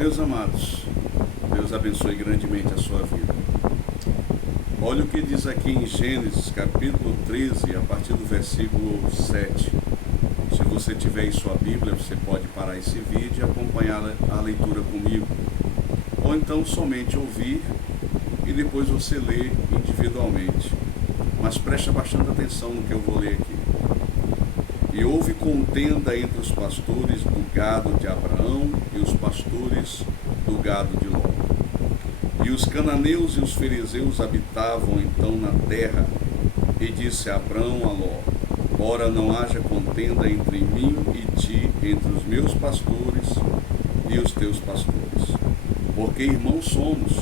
Meus amados, Deus abençoe grandemente a sua vida. Olha o que diz aqui em Gênesis capítulo 13, a partir do versículo 7. Se você tiver em sua Bíblia, você pode parar esse vídeo e acompanhar a leitura comigo. Ou então somente ouvir e depois você lê individualmente. Mas preste bastante atenção no que eu vou ler aqui. E houve contenda entre os pastores do gado de Abraão e os pastores do gado de Ló. E os cananeus e os fariseus habitavam então na terra. E disse Abraão a Ló: ora não haja contenda entre mim e ti, entre os meus pastores e os teus pastores. Porque irmãos somos.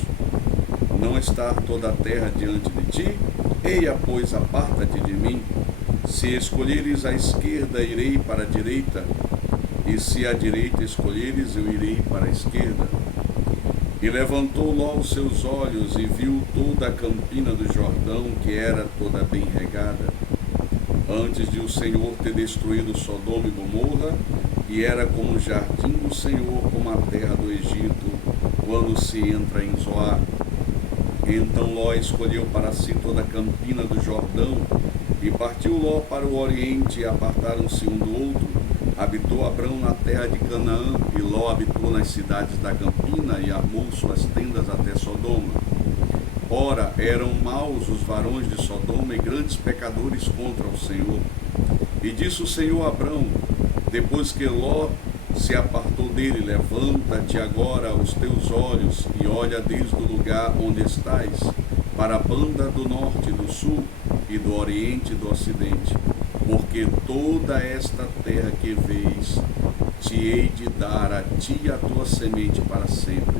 Não está toda a terra diante de ti? Eia, pois, aparta-te de mim. Se escolheres a esquerda, irei para a direita, e se a direita escolheres, eu irei para a esquerda. E levantou Ló os seus olhos e viu toda a campina do Jordão, que era toda bem regada, antes de o Senhor ter destruído Sodoma e Gomorra, e era como o jardim do Senhor, como a terra do Egito, quando se entra em Zoar. Então Ló escolheu para si toda a campina do Jordão, e partiu Ló para o oriente, e apartaram-se um do outro. Habitou Abrão na terra de Canaã, e Ló habitou nas cidades da campina, e armou suas tendas até Sodoma. Ora, eram maus os varões de Sodoma, e grandes pecadores contra o Senhor. E disse o Senhor a Abrão, depois que Ló se apartou dele: levanta-te agora os teus olhos, e olha desde o lugar onde estás, para a banda do norte e do sul, e do oriente e do ocidente, porque toda esta terra que vês, te hei de dar a ti e a tua semente para sempre,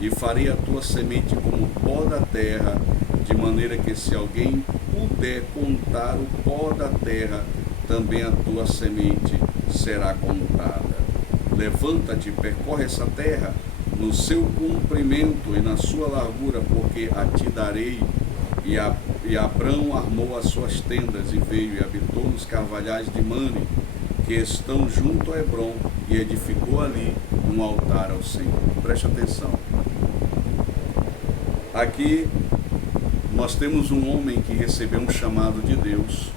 e farei a tua semente como o pó da terra, de maneira que se alguém puder contar o pó da terra, também a tua semente será contada. Levanta-te, percorre essa terra, no seu comprimento e na sua largura, porque a ti darei. E Abrão armou as suas tendas e veio e habitou nos carvalhais de Mane, que estão junto a Hebrom, e edificou ali um altar ao Senhor. Preste atenção. Aqui nós temos um homem que recebeu um chamado de Deus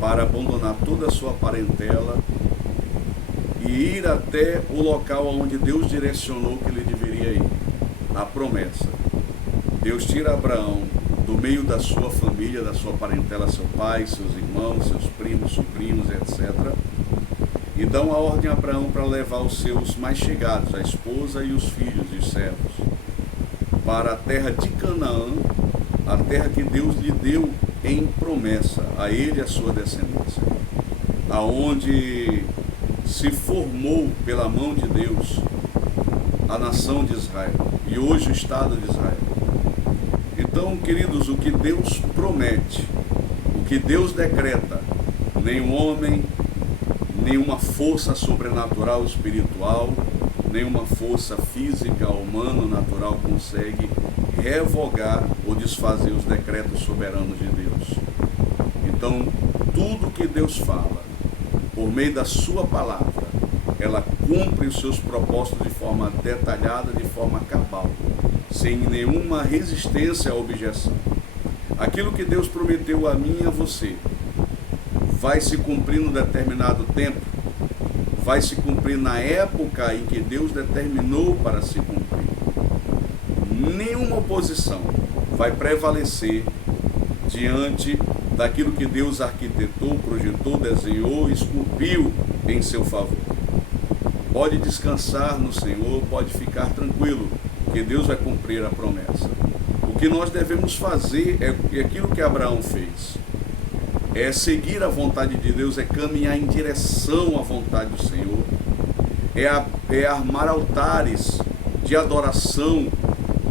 para abandonar toda a sua parentela e ir até o local onde Deus direcionou que ele deveria ir. A promessa. Deus tira Abraão do meio da sua família, da sua parentela, seu pai, seus irmãos, seus primos, sobrinhos, etc. E dão a ordem a Abraão para levar os seus mais chegados, a esposa e os filhos e os servos, para a terra de Canaã, a terra que Deus lhe deu em promessa, a ele e a sua descendência, aonde se formou pela mão de Deus a nação de Israel e hoje o Estado de Israel. Então, queridos, o que Deus promete, o que Deus decreta, nenhum homem, nenhuma força sobrenatural espiritual, nenhuma força física, humana, natural consegue revogar ou desfazer os decretos soberanos de Deus. Então, tudo que Deus fala, por meio da sua palavra, ela cumpre os seus propósitos de forma detalhada, de forma cabal, sem nenhuma resistência à objeção. Aquilo que Deus prometeu a mim e a você vai se cumprir num determinado tempo, vai se cumprir na época em que Deus determinou para se cumprir. Nenhuma oposição vai prevalecer diante daquilo que Deus arquitetou, projetou, desenhou, esculpiu em seu favor. Pode descansar no Senhor, pode ficar tranquilo, que Deus vai cumprir a promessa. O que nós devemos fazer é aquilo que Abraão fez. É seguir a vontade de Deus, é caminhar em direção à vontade do Senhor, é armar altares de adoração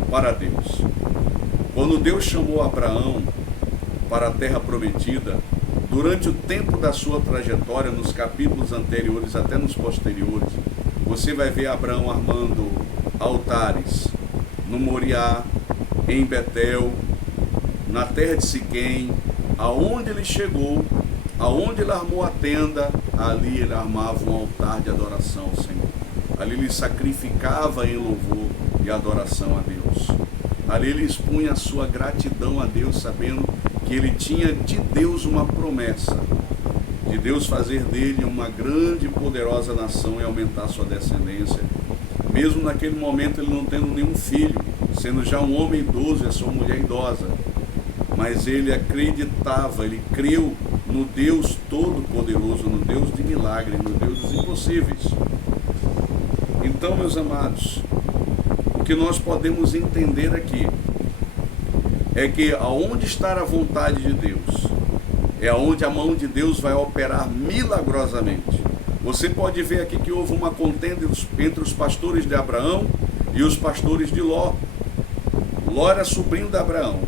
para Deus. Quando Deus chamou Abraão para a terra prometida, durante o tempo da sua trajetória, nos capítulos anteriores até nos posteriores, você vai ver Abraão armando altares no Moriá, em Betel, na terra de Siquém. Aonde ele chegou, aonde ele armou a tenda, ali ele armava um altar de adoração ao Senhor. Ali ele sacrificava em louvor e adoração a Deus. Ali ele expunha a sua gratidão a Deus, sabendo que ele tinha de Deus uma promessa, de Deus fazer dele uma grande e poderosa nação e aumentar sua descendência. Mesmo naquele momento ele não tendo nenhum filho, sendo já um homem idoso e a sua mulher idosa. Mas ele acreditava, ele creu no Deus Todo-Poderoso, no Deus de milagre, no Deus dos impossíveis. Então, meus amados, o que nós podemos entender aqui é que aonde está a vontade de Deus, é aonde a mão de Deus vai operar milagrosamente. Você pode ver aqui que houve uma contenda entre os pastores de Abraão e os pastores de Ló. Ló era sobrinho de Abraão.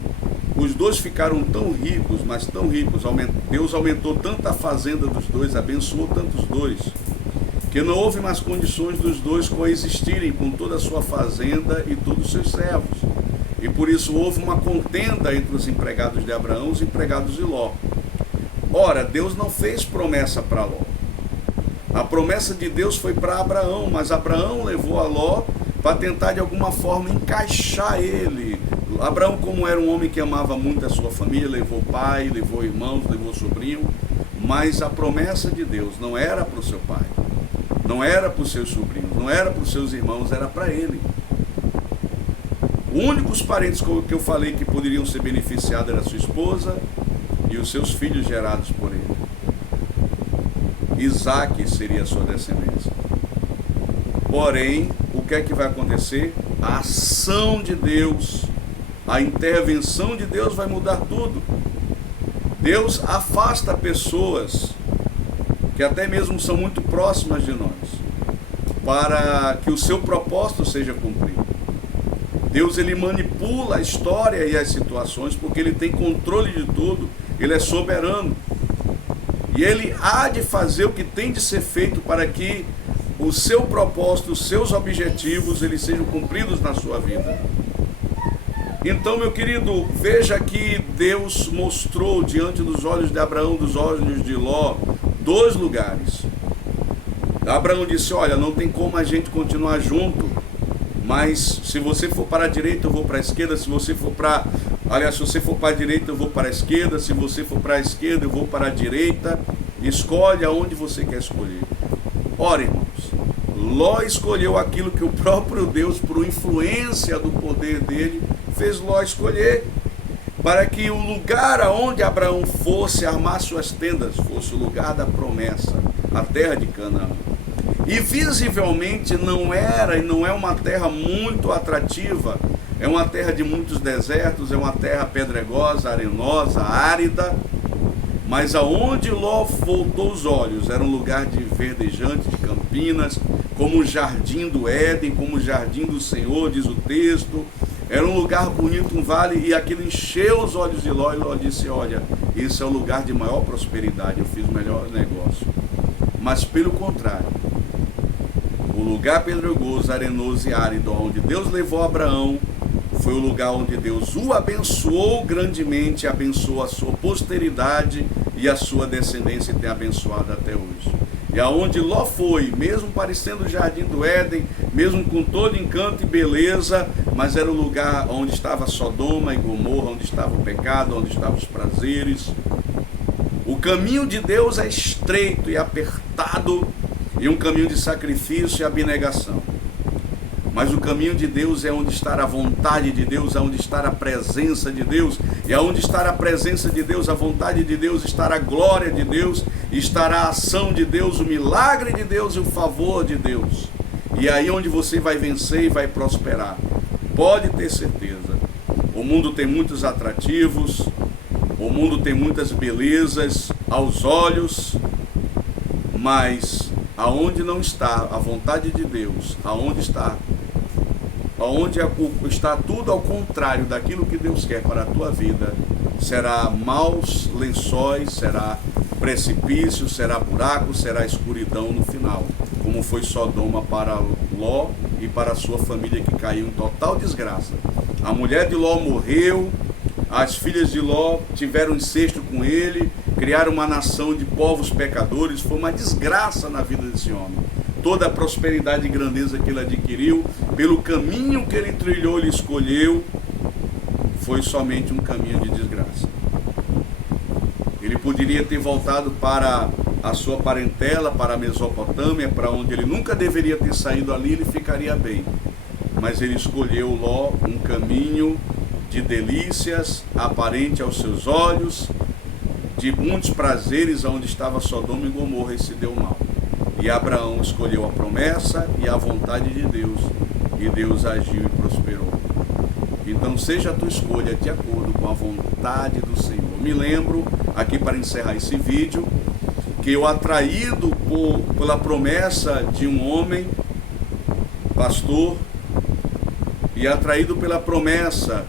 Os dois ficaram tão ricos, mas tão ricos, Deus aumentou tanto a fazenda dos dois, abençoou tanto os dois, que não houve mais condições dos dois coexistirem com toda a sua fazenda e todos os seus servos. E por isso houve uma contenda entre os empregados de Abraão e os empregados de Ló. Ora, Deus não fez promessa para Ló. A promessa de Deus foi para Abraão, mas Abraão levou a Ló para tentar de alguma forma encaixar ele. Abraão, como era um homem que amava muito a sua família, levou pai, levou irmãos, levou sobrinho, mas a promessa de Deus não era para o seu pai, não era para os seus sobrinhos, não era para os seus irmãos, era para ele. Os únicos parentes que eu falei que poderiam ser beneficiados era a sua esposa e os seus filhos gerados por ele. Isaac seria a sua descendência. Porém, o que é que vai acontecer? A ação de Deus, a intervenção de Deus vai mudar tudo. Deus afasta pessoas que até mesmo são muito próximas de nós, para que o seu propósito seja cumprido. Deus, ele manipula a história e as situações, porque ele tem controle de tudo, ele é soberano. E ele há de fazer o que tem de ser feito para que o seu propósito, os seus objetivos, eles sejam cumpridos na sua vida. Então, meu querido, veja que Deus mostrou diante dos olhos de Abraão, dos olhos de Ló, dois lugares. Abraão disse: olha, não tem como a gente continuar junto, mas se você for para a direita, eu vou para a esquerda. Se você for para... Aliás, se você for para a direita, eu vou para a esquerda. Se você for para a esquerda, eu vou para a direita. Escolhe aonde você quer escolher. Ora, irmãos, Ló escolheu aquilo que o próprio Deus, por influência do poder dele, fez Ló escolher, para que o lugar aonde Abraão fosse armar suas tendas fosse o lugar da promessa, a terra de Canaã. E visivelmente não era e não é uma terra muito atrativa, é uma terra de muitos desertos, é uma terra pedregosa, arenosa, árida, mas aonde Ló voltou os olhos era um lugar de verdejante, de campinas, como o jardim do Éden, como o jardim do Senhor, diz o texto. Era um lugar bonito, um vale, e aquilo encheu os olhos de Ló, e Ló disse: olha, esse é o lugar de maior prosperidade, eu fiz o melhor negócio. Mas pelo contrário, o lugar pedregoso, arenoso e árido, onde Deus levou Abraão, foi o lugar onde Deus o abençoou grandemente, abençoou a sua posteridade e a sua descendência, e tem abençoado até hoje. E aonde Ló foi, mesmo parecendo o jardim do Éden, mesmo com todo encanto e beleza, mas era o lugar onde estava Sodoma e Gomorra, onde estava o pecado, onde estavam os prazeres. O caminho de Deus é estreito e apertado, e um caminho de sacrifício e abnegação. Mas o caminho de Deus é onde está a vontade de Deus, é onde está a presença de Deus. E aonde está a presença de Deus, a vontade de Deus, estará a glória de Deus, estará a ação de Deus, o milagre de Deus e o favor de Deus. E aí onde você vai vencer e vai prosperar. Pode ter certeza. O mundo tem muitos atrativos, o mundo tem muitas belezas aos olhos, mas aonde não está a vontade de Deus, aonde está tudo ao contrário daquilo que Deus quer para a tua vida, será maus lençóis, será precipício, será buraco, será escuridão no final, como foi Sodoma para Ló e para a sua família, que caiu em total desgraça. A mulher de Ló morreu, as filhas de Ló tiveram incesto com ele, criaram uma nação de povos pecadores. Foi uma desgraça na vida desse homem. toda a prosperidade e grandeza que ele adquiriu, pelo caminho que ele trilhou, ele escolheu, foi somente um caminho de desgraça. Ele poderia ter voltado para a sua parentela, para a Mesopotâmia, para onde ele nunca deveria ter saído ali, ele ficaria bem. Mas ele escolheu Ló um caminho de delícias, aparente aos seus olhos, de muitos prazeres, onde estava Sodoma e Gomorra, e se deu mal. E Abraão escolheu a promessa e a vontade de Deus, e Deus agiu e prosperou. Então seja a tua escolha de acordo com a vontade do Senhor. Me lembro, aqui para encerrar esse vídeo, que eu, atraído pela promessa de um homem, pastor, e atraído pela promessa,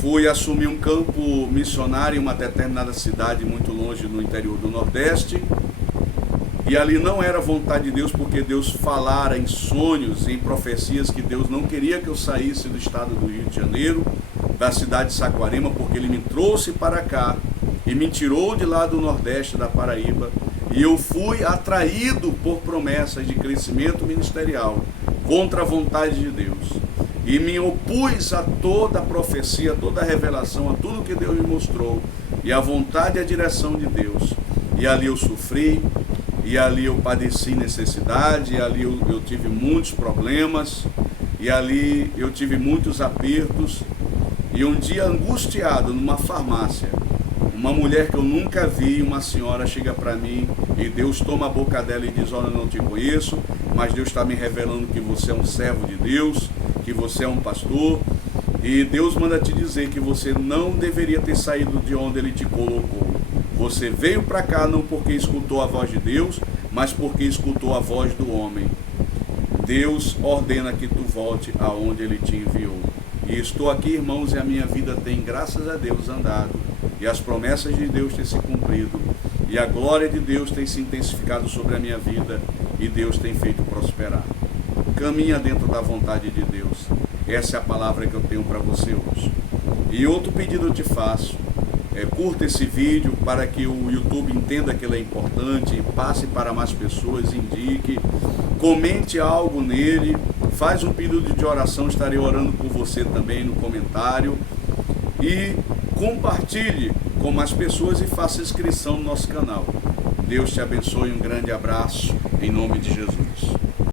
fui assumir um campo missionário em uma determinada cidade muito longe no interior do Nordeste, e ali não era vontade de Deus, porque Deus falara em sonhos, em profecias, que Deus não queria que eu saísse do estado do Rio de Janeiro, da cidade de Saquarema, porque Ele me trouxe para cá e me tirou de lá do Nordeste, da Paraíba, e eu fui atraído por promessas de crescimento ministerial contra a vontade de Deus, e me opus a toda a profecia, a toda a revelação, a tudo que Deus me mostrou, e a vontade e a direção de Deus. E ali eu sofri, e ali eu padeci necessidade, e ali eu tive muitos problemas, e ali eu tive muitos apertos. E um dia, angustiado numa farmácia, uma mulher que eu nunca vi, uma senhora, chega para mim, e Deus toma a boca dela e diz: olha, eu não te conheço, mas Deus está me revelando que você é um servo de Deus, que você é um pastor, e Deus manda te dizer que você não deveria ter saído de onde Ele te colocou. Você veio para cá não porque escutou a voz de Deus, mas porque escutou a voz do homem. Deus ordena que tu volte aonde Ele te enviou. E estou aqui, irmãos, e a minha vida tem, graças a Deus, andado, e as promessas de Deus têm se cumprido, e a glória de Deus tem se intensificado sobre a minha vida, e Deus tem feito prosperar. Caminha dentro da vontade de Deus. Essa é a palavra que eu tenho para você hoje. E outro pedido eu te faço: curta esse vídeo para que o YouTube entenda que ele é importante, passe para mais pessoas, indique, comente algo nele, faz um pedido de oração, estarei orando por você também no comentário, e compartilhe com mais pessoas e faça inscrição no nosso canal. Deus te abençoe, um grande abraço, em nome de Jesus.